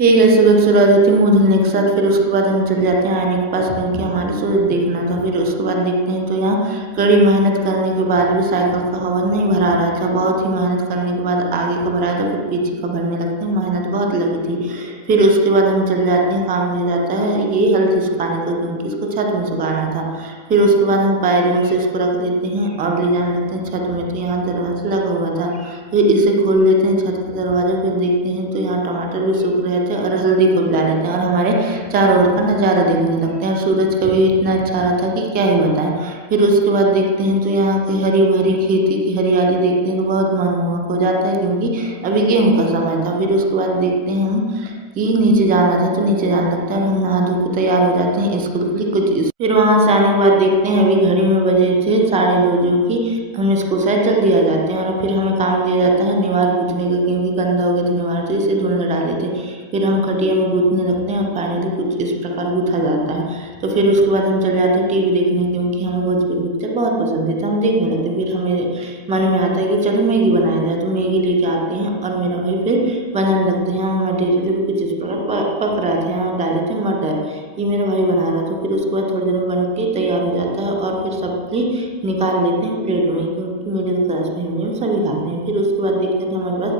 Hey guys, सुबह शुरू हो जाती है मुँह धुलने के साथ। फिर उसके बाद हम चल जाते हैं आईने के पास क्योंकि हमारे सूरज देखना था। फिर उसके बाद देखते हैं तो यहाँ कड़ी मेहनत करने के बाद भी साइकिल का हवा नहीं भरा रहा था। बहुत ही मेहनत करने के बाद आगे का भरा था, फिर पीछे का भरने लगते हैं। मेहनत बहुत लगी थी। फिर उसके बाद हम चल जाते हैं, काम मिल जाता है ये हल्दी सुखाने का क्योंकि इसको छत में सुखाना था। फिर उसके बाद हम पायरियों से इसको रख देते हैं और ले जाने लगते हैं छत में। तो यहाँ दरवाजा लगा हुआ था, फिर इसे खोल देते हैं छत का दरवाजा। फिर देखते हैं तो यहाँ टमाटर भी सूख रहे थे और हल्दी को मिला देते हैं और हमारे चारों ओर का नज़ारा देखने लगते हैं। सूरज का भी इतना अच्छा रहा था कि क्या ही बताएं। फिर उसके बाद देखते हैं तो यहाँ की हरी भरी खेती की हरियाली देखते हैं तो बहुत मनमोहक हो जाता है क्योंकि अभी गेहूँ का समय था। फिर उसके बाद देखते हैं हम कि नीचे जाना था तो नीचे जाना लगता है। हम नहा धो के तैयार हो जाते हैं स्कूल के लिए कुछ। फिर वहाँ से आने के बाद देखते हैं अभी घड़ी में बजे थे 2:30 जो कि हम स्कूल से जल्दी आ जाते हैं। और फिर हमें काम दिया जाता है निवार पूछने का क्योंकि गंदा हो गया था निवार, तो इसे धुलने डाले थे। फिर हम खटिया में गूँथने लगते हैं और फाइनली कुछ इस प्रकार गूँथा जाता है। तो फिर उसके बाद हम चले जाते हैं टीवी देखने क्योंकि हमें भोजपुरी पिक्चर बहुत पसंद है तो हम देखने लगते हैं। फिर हमें मन में आता है कि चलो मैगी बनाया जाए, तो मैगी लेके आते हैं और मेरा भाई फिर बनाने लगते हैं। हम मटेरियल भी कुछ इस प्रकार पक रहा था। हम डाले थे मटर, ये मेरा भाई बना रहा था। फिर उसके बाद थोड़ी देर में बन के तैयार हो जाता है और फिर सब्जी निकाल लेते हैं प्लेट में क्योंकि मिडिल क्लास फैमिली में सभी खाते हैं। फिर उसके बाद देखते हैं हमारे पास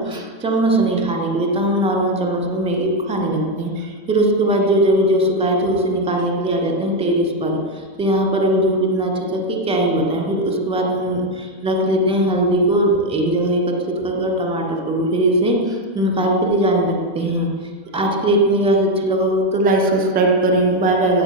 चम्मच नहीं खाने के लिए, तो हम नॉर्मल चम्मच में मैगी को खाने लगते हैं। फिर उसके बाद जो सुखाए थे उसे निकालने के लिए आ जाते हैं टेरेस पर। तो यहाँ पर अभी धूप इतना अच्छा था कि क्या ही बताएं। फिर उसके बाद हम रख देते हैं हल्दी को एक जगह एकत्रित कर और टमाटर को भी, फिर इसे निकाल के ले जाने लगते हैं। आज के लिए इतनी अच्छा लगा हो तो लाइक सब्सक्राइब करें। Bye bye.